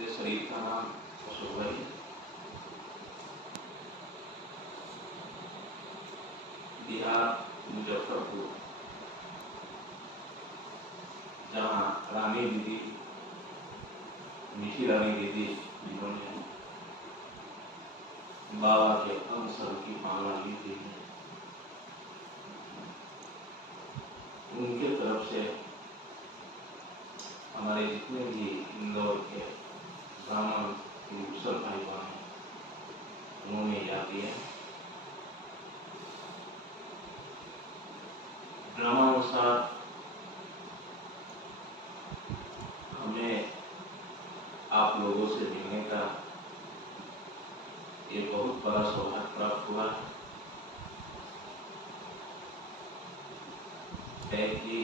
मेरे शरीर का नाम अशोक भाई है। बिहार मुजफ्फरपुर, जहाँ रानी दीदी, मीठी रानी दीदी जिन्होंने बाबा के अवसर की पालना ली थी, उनके तरफ से हमारे जितने भी इंदौर के ब्राह्मण गुरुसर भाई बहन उन्होंने याद दिया। क्रमानुसार हमें आप लोगों से मिलने का ये बहुत बड़ा सौभाग्य प्राप्त हुआ है कि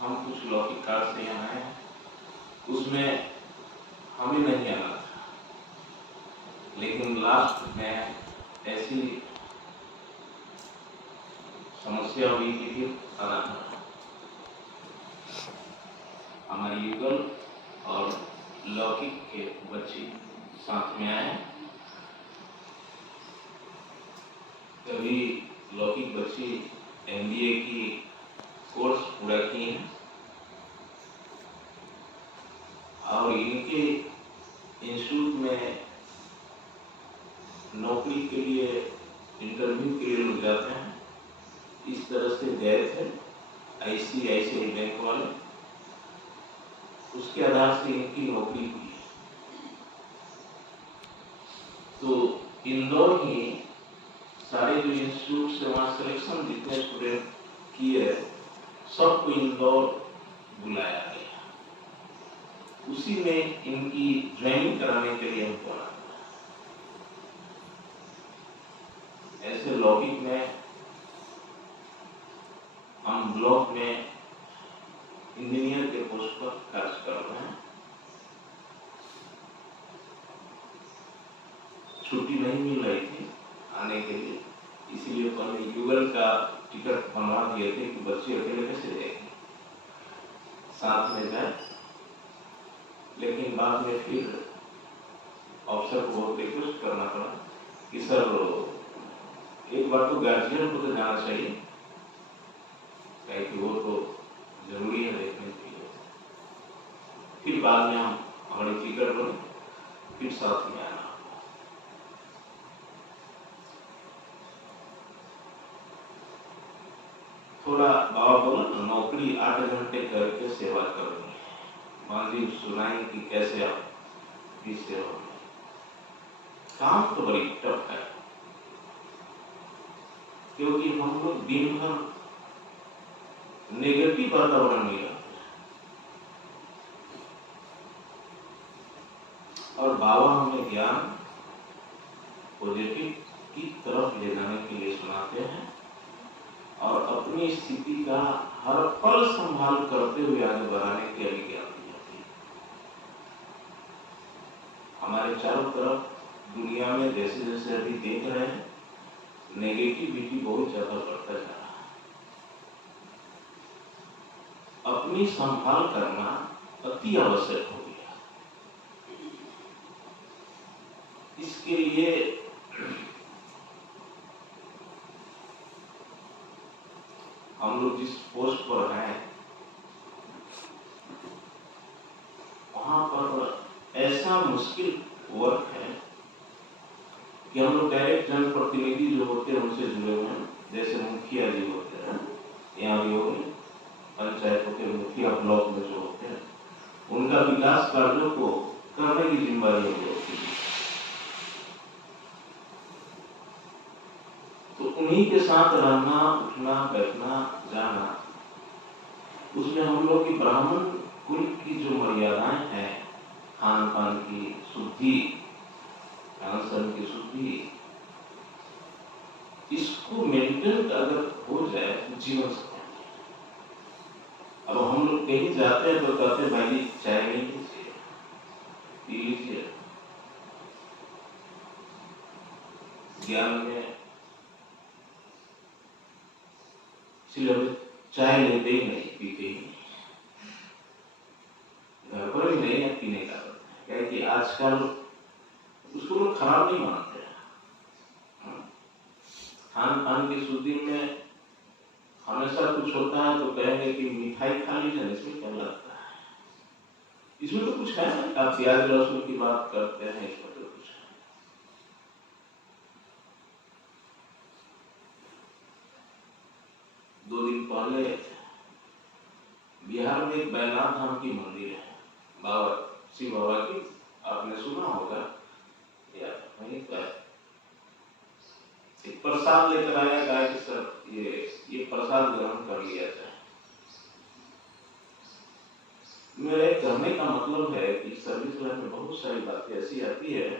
हम कुछ लौकिक कार्य से यहाँ आए, उसमें हमें नहीं आना था, लेकिन लास्ट में ऐसी समस्या हुई कि फिर आना था। हमारी युगल और लौकिक के बच्चे साथ में आए। कभी लौकिक बच्चे MBA की कोर्स पूरा किए हैं और इनके इंस्टीट्यूट में नौकरी के लिए, इंटरव्यू के लिए लोग जाते हैं। इस तरह से गए थे ICICI बैंक वाले, उसके आधार से इनकी नौकरी हुई। तो इंदौर ही सारे जो इंस्टीट्यूट से वहाँ सिलेक्शन जितने स्टूडेंट किए सबको इंदौर बुलाया गया। उसी में इनकी ज्वाइनिंग कराने के लिए हमको आना। ऐसे लौकिक में हम ब्लॉक में इंजीनियर के पोस्ट पर कार्य कर रहे हैं। छुट्टी नहीं मिल रही थी आने के लिए, इसीलिए तो हमने युगल का टिकट बनवा दिए थे कि बच्चे अकेले कैसे जाएंगे, साथ में जाए। लेकिन बाद में फिर अफसर को बहुत रिक्वेस्ट करना पड़ा कि सर एक बार तो गार्जियन को तो जाना चाहिए, कि वो तो जरूरी है देखने के लिए। फिर बाद में हम हमारी टिकट बनी, फिर साथ में आना। थोड़ा बाबा बोला ना, नौकरी 8 घंटे करके सेवा करूंगी। मांझी सुनाई कि कैसे आप की सेवा में काम तो बड़ी टफ है, क्योंकि हम लोग दिन भर नेगेटिव वातावरण में रहते हैं और बाबा हमें ज्ञान पॉजिटिव की तरफ ले जाने के लिए सुनाते हैं और अपनी स्थिति का हर पल संभाल करते हुए आगे बढ़ाने की अभिज्ञा दी जाती है। हमारे चारों तरफ दुनिया में जैसे जैसे अभी देख रहे हैं, नेगेटिविटी बहुत ज्यादा बढ़ता जा रहा है। अपनी संभाल करना अति आवश्यक हो गया। इसके लिए हम लोग जिस पोस्ट पर हैं, वहां पर ऐसा मुश्किल वर्क है कि हम लोग डायरेक्ट जनप्रतिनिधि जो होते हैं उनसे जुड़े हुए हैं। जैसे मुखिया जी होते हैं, यहाँ भी हो गए, पंचायतों के मुखिया ब्लॉक में जो होते हैं, उनका विकास कार्यों को करने की जिम्मेदारी हम लोग की। तो उन्हीं के साथ रहना, उठना, बैठना, जाना, उसमें हम लोग की ब्राह्मण कुल की जो मर्यादाएं हैं, खान पान की शुद्धि, खान की शुद्धि, इसको मेंटेन अगर हो जाए तो जीवन सकता है। अब हम लोग कहीं जाते हैं तो कहते हैं भाई चाय नहीं लीजिए, पी लीजिए। ज्ञान में इसलिए हमें चाय लेते ही नहीं, पीते ही नहीं, घर पर भी नहीं है पीने का, क्या है कि आजकल उसको लोग खराब नहीं मानते हैं। खान पान की शुद्धि में हमेशा कुछ होता है तो कहेंगे कि मिठाई खा लीजिए, इसमें क्या लगता है, इसमें तो कुछ है ना। आप प्याज लहसुन की बात करते हैं, इसमें तो कुछ है। दो दिन पहले बिहार में एक बैजनाथ धाम की मंदिर है, बाबा शिव बाबा की, आपने सुना होगा या नहीं। एक प्रसाद लेकर आया गाय के सर, ये प्रसाद ग्रहण कर लिया जाए। मेरे कहने का मतलब है कि सर्विस लाइन में बहुत सारी बातें ऐसी आती है,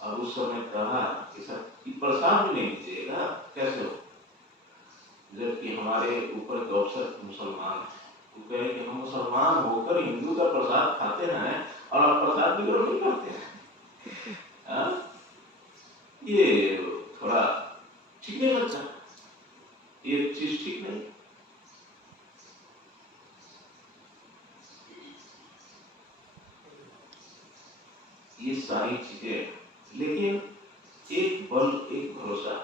अब उस समय कहा कि सर प्रसाद भी नहीं दीजिएगा, कैसे हो, जबकि हमारे ऊपर के अवसर मुसलमान है। वो कहे कि हम मुसलमान होकर हिंदू का प्रसाद खाते हैं और आप प्रसाद भी ग्रहण नहीं करते हैं। ये थोड़ा ठीक नहीं लगता, ये चीज ठीक नहीं। ये सारी चीजें, लेकिन एक बल एक भरोसा,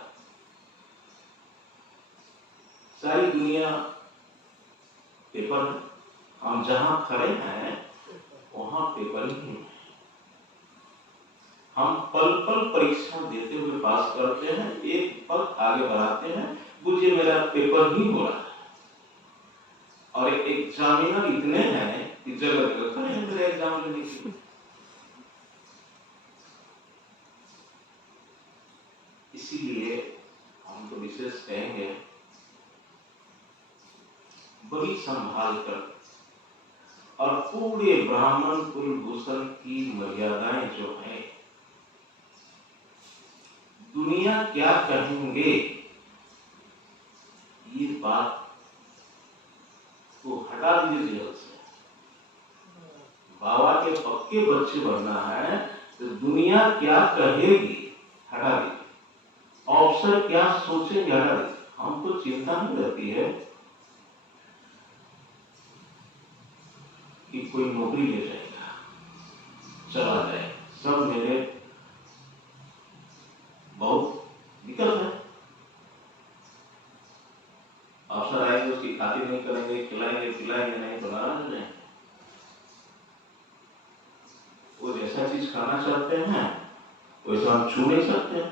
सारी दुनिया पेपर है, हम जहां खड़े हैं वहां पेपर ही है। हम पल पल परीक्षा देते हुए पास करते हैं, एक पल आगे बढ़ाते हैं, बुझिए मेरा पेपर ही हो रहा है। और एक एग्जामिनर इतने हैं कि जगह जगह खड़े हैं मेरे एग्जाम लेने के लिए। इसीलिए हम तो विशेष कहेंगे, बड़ी संभाल कर और पूरे ब्राह्मण कुलभूषण की मर्यादाएं जो है, दुनिया क्या कहेंगे ये बात को हटा दीजिए जेल से। बाबा के पक्के बच्चे बनना है तो दुनिया क्या कहेगी हटा दीजिए, अवसर क्या सोचेंगे हटा दीजिए। हमको चिंता नहीं रहती है कि कोई नौकरी ले जाएगा चला जाए, सब मेरे बहुत विकल्प है। अवसर आएंगे उसकी खातिर नहीं करेंगे, खिलाएंगे पिलाएंगे नहीं तो नाराज हो जाएंगे। वो जैसा चीज खाना चाहते हैं वैसा हम छू नहीं सकते।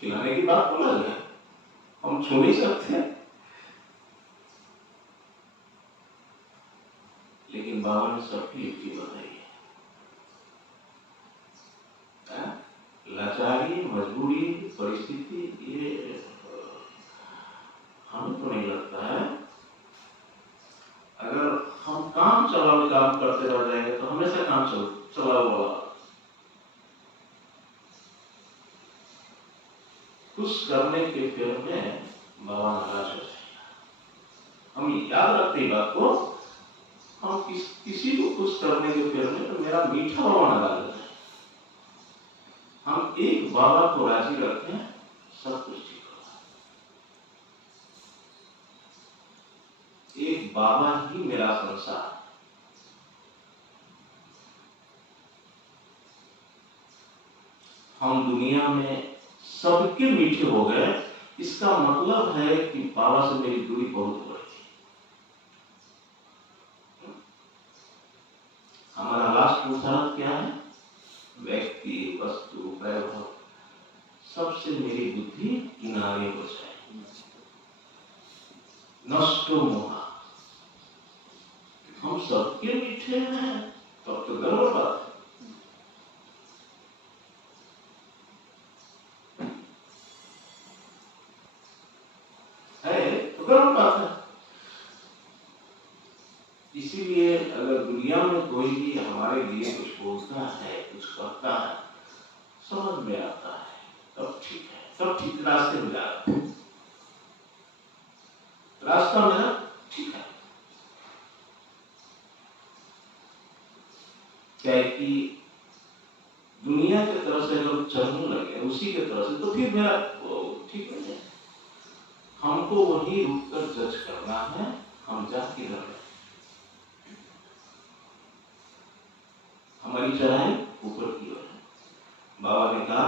खिलाने की बात बोला गया, हम छू नहीं सकते। लेकिन बाबा ने सबकी युक्ति बताई है। लाचारी, मजबूरी, परिस्थिति, ये हमें तो नहीं लगता है। अगर हम काम चलाओ काम करते रह जाएंगे तो हमेशा काम चलाओ वाला खुश करने के फेर में बाबा नाराज हो जाएगा। हम याद रखते बात को, हम किसी को खुश करने के फेर में तो मेरा मीठा बाबा नाराज हो जाए। हम एक बाबा को राजी रखें, सब कुछ ठीक होगा। एक बाबा ही मेरा संसार। हम दुनिया में सबके मीठे हो गए, इसका मतलब है कि बाबा से मेरी दूरी बहुत हो रही थी। हमारा लास्ट मुसारत क्या है? व्यक्ति, वस्तु, वैभव, सबसे मेरी बुद्धि किनारे हो जाए। नष्टो मोहा। हम सबके मीठे हैं तब तो गर्व बात है, तो गर्व बात है। इसीलिए अगर दुनिया में कोई भी हमारे लिए कुछ बोलता है, कुछ करता है, समझ में आता है, तब ठीक है, सब ठीक रास्ते में जा रहे हैं, रास्ता मेरा ठीक है। क्या है कि दुनिया की तरफ से अगर चलने लगे उसी के तरफ से, तो फिर मेरा ठीक नहीं है। हमको वही रुक कर जज करना है, हम जा किधर है। हमारी चढ़ाई ऊपर की ओर है। बाबा ने कहा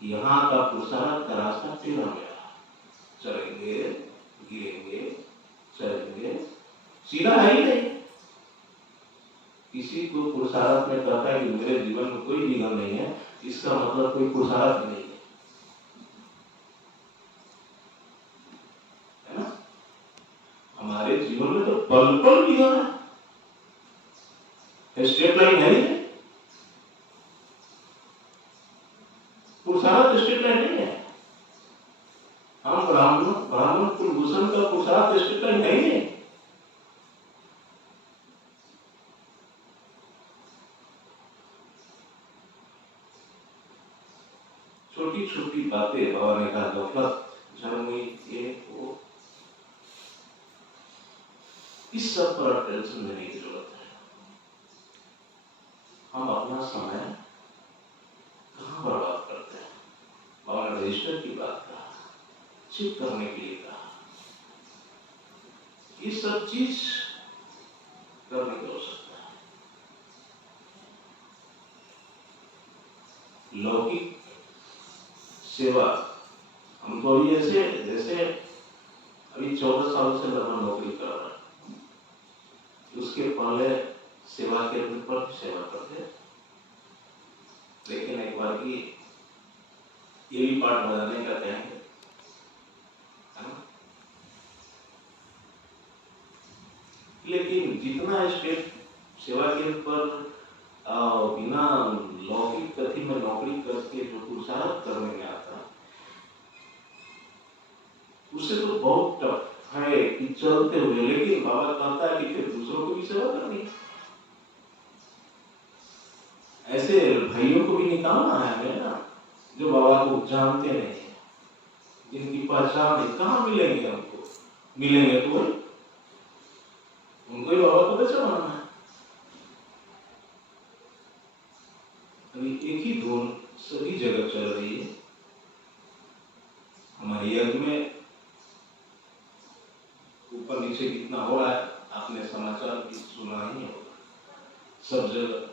यहाँ का पुरुषार्थ का रास्ता टेढ़ा मेढ़ा, चढ़ेंगे गिरेंगे, चढ़ेंगे, सीधा है ही नहीं। किसी को पुरुषार्थ में कहता है कि मेरे जीवन में कोई निगम नहीं है, इसका मतलब कोई पुरुषार्थ नहीं है, है ना? हमारे जीवन में तो पल पल निगम है, स्ट्रेट लाइन है ही नहीं। पुरुषार्थ स्ट्रेट लाइन नहीं है। हम ब्राह्मण कुलभूषण का पुरुषार्थ स्ट्रेट लाइन है ही नहीं। छोटी छोटी बातें बाबा ने कहा गफलत जन्मी ये वो, इस सब पर टेंशन लेने की जरूरत है। हम अपना समय कहाँ बर्बाद करते हैं? बाबा ने रजिस्टर की बात कहा, चेक करने के लिए कहा, ये सब चीज करने की आवश्यकता है। लौकिक सेवा हम तो अभी ऐसे जैसे अभी 14 साल से लगभग नौकरी कर रहा है, उसके पहले सेवा के पर सेवा करते, लेकिन एक बार की ये भी पाठ बजाने का कहेंगे, है ना? लेकिन जितना स्टेट सेवा के पर बिना लौकिक कथी में नौकरी करके जो पुरुषार्थ करने में आता है, उससे तो बहुत टफ है कि चलते हुए। लेकिन बाबा कहता है कि फिर दूसरों को भी सेवा करनी, ऐसे भाइयों को भी निकालना है हमें ना, जो बाबा को जानते नहीं, जिनकी पहचान नहीं। कहाँ मिलेंगे हमको? मिलेंगे तो उनको ही बाबा को पहचानना है। अभी एक ही धुन सभी जगह चल रही है। हमारे यज्ञ में ऊपर नीचे कितना हो रहा है आपने समाचार भी सुना ही होगा। सब जगह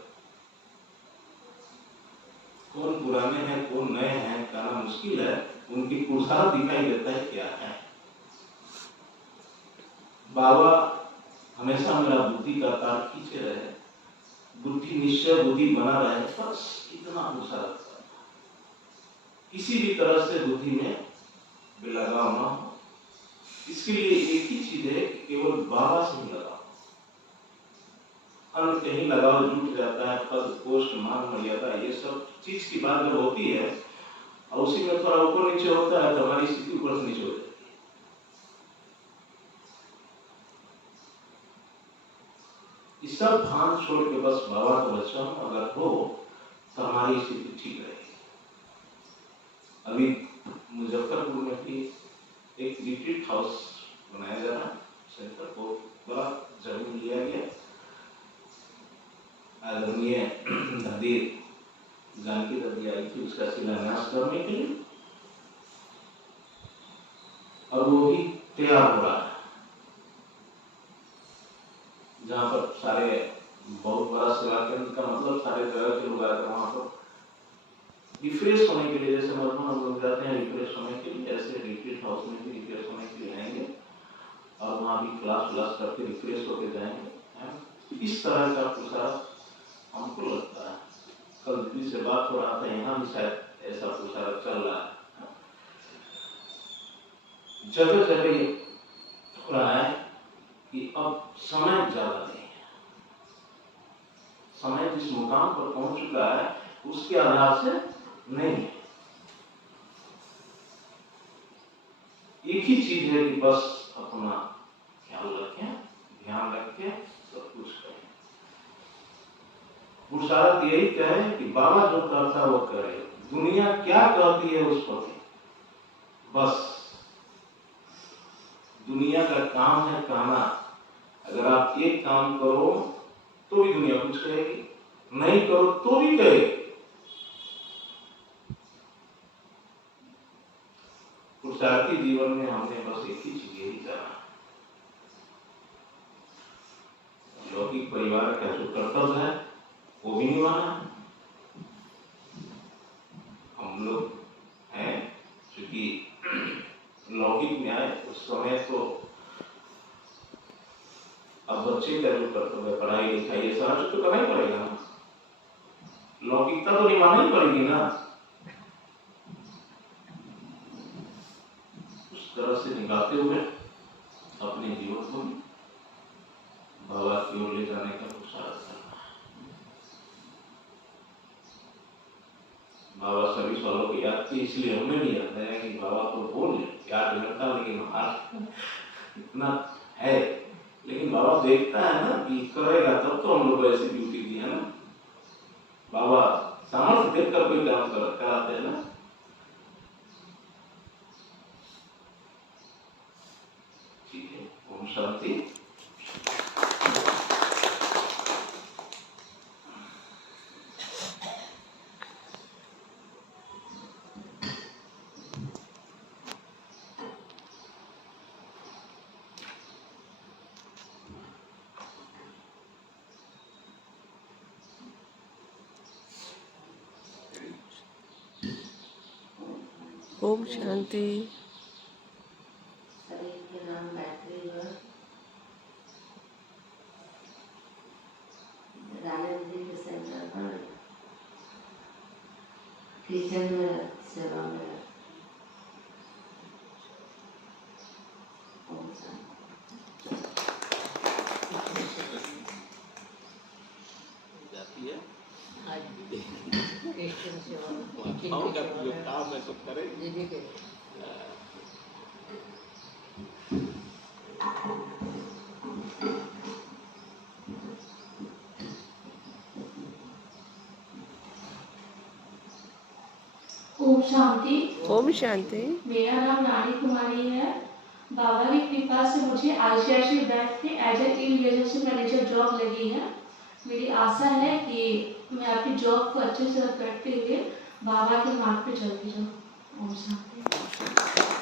कौन पुराने हैं कौन नए हैं कहना मुश्किल है, उनकी पुरुषार्थ दिखाई देता है क्या है। बाबा हमेशा मेरा बुद्धि का तार खींचे रहे, बुद्धि निश्चय बुद्धि बना रहे, बस इतना पुरुषार्थ। किसी भी तरह से बुद्धि में लगाव न हो, इसके लिए एक ही चीज है, केवल बाबा से ही लगाओ। अन्य कहीं लगाव जुट जाता है, पद पोस्ट मान मर्यादा ये सब चीज की बात जब होती है और उसी में थोड़ा ऊपर नीचे होता है तो हमारी स्थिति ऊपर से नीचे हो जाती है। इस सब भान छोड़ के बस बाबा का बच्चा अगर हो तो हमारी स्थिति ठीक रहेगी। अभी मुजफ्फरपुर में भी एक रिट्रीट हाउस बनाया जा रहा है, सेंटर बहुत बड़ा जमीन लिया गया। आदरणीय दादी जानकी दादी आई थी उसका शिलान्यास करने के लिए, और वो भी तैयार हो रहा है, जहाँ पर सारे बहुत बड़ा सेवा केंद्र का मतलब सारे जगह के लोग आकर वहां पर रिफ्रेश होने के लिए, जैसे मधुबन हम लोग जाते हैं रिफ्रेश होने के लिए, ऐसे रिट्रीट हाउस में भी रिफ्रेश होने के लिए आएंगे और वहां भी क्लास करके रिफ्रेश होके जाएंगे। इस तरह का पुरुषार्थ हमको लगता है। कल दीदी से बात हो रहा था, यहाँ भी शायद ऐसा पुरुषार्थ चल रहा है, जगह जगह हो रहा है कि अब समय ज्यादा नहीं है। समय जिस मुकाम पर पहुंच चुका है उसके आधार से नहीं है। एक ही चीज है कि बस अपना ख्याल रखें, ध्यान रखें, सब कुछ करें। पुरुषार्थ यही कहे कि बाबा जो करता है वो करे, दुनिया क्या कहती है उस पर बस। दुनिया का काम है कहना, अगर आप एक काम करो तो भी दुनिया कुछ कहेगी, नहीं करो तो भी कहेगी। पुरुषार्थी जीवन में हमने बस एक ही चीज यही जाना, लौकिक परिवार का जो कर्तव्य है भी नहीं माना। हम लोग हैं क्योंकि लौकिक न्याय उस समय तो अब बच्चे का जो कर्तव्य है पढ़ाई लिखाई ये सारा तो करना ही पड़ेगा ना, लौकिकता तो निभाना ही पड़ेगी ना। उस तरह से निभाते हुए अपने जीवन को बाबा की ओर ले जाने का पुरुषार्थ करना है। बाबा सर्विस वालों को याद की इसलिए हमें भी याद है कि बाबा तो बोल याद करता लेकिन इतना है, लेकिन बाबा देखता है ना कि करेगा तब तो हम लोग को ऐसी ड्यूटी दी है ना। बाबा सामर्थ्य देखकर कोई काम कराते हैं ना। ठीक है, ओम शांति। ओम शांति। शरीर के नाम गायत्री रानंद जी के सेंटर पर किचन में सेवा में ओम जाती है क्रिश्चियन सेवा माताओं का जो काम है सब करे। दीदी के ओम शांति। ओम शांति। मेरा नाम नानी कुमारी है। बाबा की कृपा से मुझे आईसीआईसी बैंक के as a relationship manager job लगी है। मेरी आशा है कि मैं अपनी जॉब को अच्छे से करते हुए बाबा के मार्ग पे चलती जाऊँ। ओम शांति।